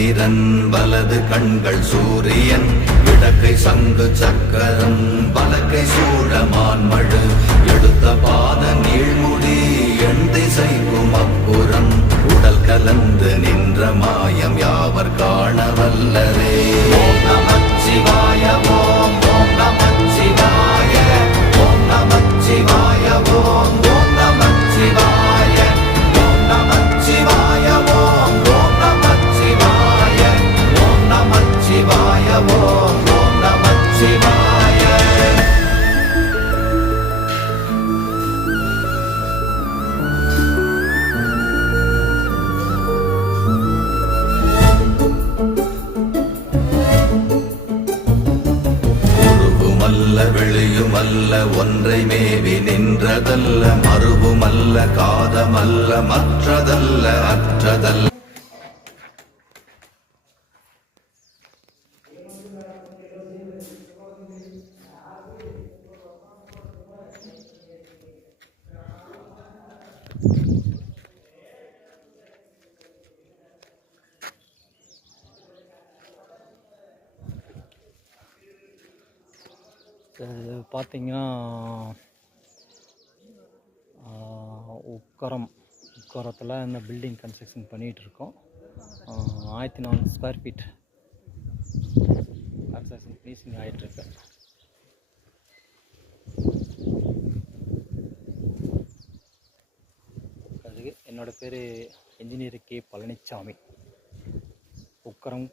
சந்திரன் வலது கண்கள் சூரியன் இடக்கை சங்கு சக்கரம் பலக்கை சூழமான்மழு எடுத்த பாத நீழ்முடி எண் திசைக்கும் அப்புறம் உடல் கலந்து நின்ற மாயம் யாவர் காண வல்லரே. ஓம் நமச்சிவாய ஓம் ஓம் நமச்சிவாய ஓம் நமச்சிவாய ஓம் ஓம் நமச்சிவாய ஓம் நமச்சிவாய ஓம் ஓம் நமச்சிவாய ஓம் நமச்சிவாய ஓம் ஓம் நமச்சிவாய. வெளியுமல்ல ஒன்றை மேவி நின்றதல்ல மறுவுமல்ல காதமல்ல மற்றதல்ல அற்றதல்ல. இது பார்த்திங்கன்னா உக்கரத்தில் இந்த பில்டிங் கன்ஸ்ட்ரக்ஷன் பண்ணிகிட்ருக்கோம். 1400 ஸ்கொயர் ஃபீட் கன்ஸ்ட்ரக்ஷன் ஃபினிஷிங் ஆகிட்டுருக்கு. அதுக்கு என்னோடய பேர் இன்ஜினியர் கே பழனிசாமி. உக்கரம்